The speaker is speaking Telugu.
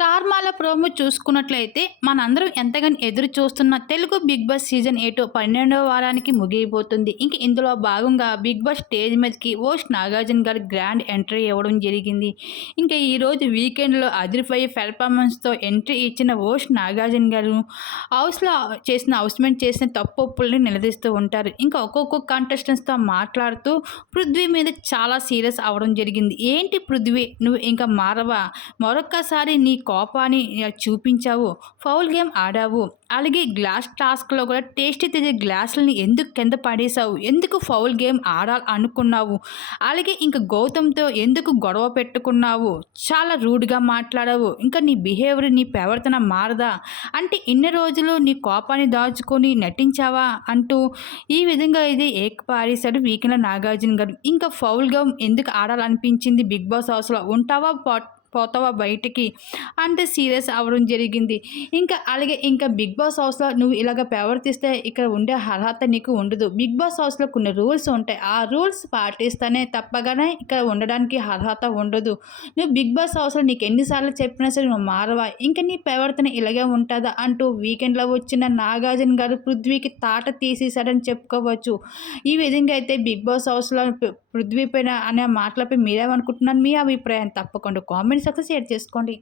స్టార్ మాల ప్రోమో చూసుకున్నట్లయితే మనందరం ఎంతగానో ఎదురు చూస్తున్న Telugu big boss season eight పన్నెండవ వారానికి ముగిపోతుంది ఇంక ఇందులో భాగంగా బిగ్ బాస్ స్టేజ్ మీదకి ఓష్ నాగార్జున గారు గ్రాండ్ ఎంట్రీ ఇవ్వడం జరిగింది. ఇంకా ఈరోజు వీకెండ్లో అదిరిపోయే పెర్ఫార్మెన్స్తో ఎంట్రీ ఇచ్చిన ఓష్ నాగార్జున గారు హౌస్లో చేసిన హౌస్మెంట్ చేసిన తప్పుల్ని నిలదీస్తూ ఉంటారు. ఇంకా ఒక్కొక్క కంటెస్టెంట్స్తో మాట్లాడుతూ పృథ్వీ మీద చాలా సీరియస్ అవ్వడం జరిగింది. ఏంటి పృథ్వీ? నువ్వు ఇంకా మారవా? మరొక్కసారి నీ కోపాన్ని చూపించావు. ఫౌల్ గేమ్ ఆడావు. అలాగే గ్లాస్ టాస్క్లో కూడా టేస్టీ తెచ్చే గ్లాసులని ఎందుకు కింద పడేసావు ఎందుకు ఫౌల్ గేమ్ ఆడాలి అనుకున్నావు అలాగే ఇంకా గౌతమ్తో ఎందుకు గొడవ పెట్టుకున్నావు? చాలా రూడ్గా మాట్లాడావు. ఇంకా నీ బిహేవియర్ నీ ప్రవర్తన మారదా? అంటే ఇన్ని రోజులు నీ కోపాన్ని దాచుకొని నటించావా? అంటూ ఈ విధంగా ఇది ఏకపారేశాడు వీకెండ్ నాగార్జున గారు. ఇంకా ఫౌల్ గేమ్ ఎందుకు ఆడాలనిపించింది? బిగ్ బాస్ హౌస్లో ఉంటావా? పాట్ పోతావా బయటికి? అంటే సీరియస్ అవ్వడం జరిగింది. ఇంకా అలాగే ఇంకా బిగ్ బాస్ హౌస్లో నువ్వు ఇలాగ ప్రవర్తిస్తే ఇక్కడ ఉండే అర్హత నీకు ఉండదు. బిగ్ బాస్ హౌస్లో కొన్ని రూల్స్ ఉంటాయి. ఆ రూల్స్ పాటిస్తేనే తప్పగానే ఇక్కడ ఉండడానికి అర్హత ఉండదు. నువ్వు బిగ్ బాస్ హౌస్లో నీకు ఎన్నిసార్లు చెప్పినా సరే నువ్వు మారవా? ఇంకా నీ ప్రవర్తన ఇలాగే ఉంటుందా అంటూ వీకెండ్లో వచ్చిన నాగార్జున గారు పృథ్వీకి తాట తీసేశాడని చెప్పుకోవచ్చు. ఈ విధంగా అయితే బిగ్ బాస్ హౌస్లో పృథ్వీ పైన అనే మాటలపై మీరేమనుకుంటున్నారు? మీ అభిప్రాయం తప్పకుండా సక్సెస్ సెక్షన్ షేర్ చేసుకోండి.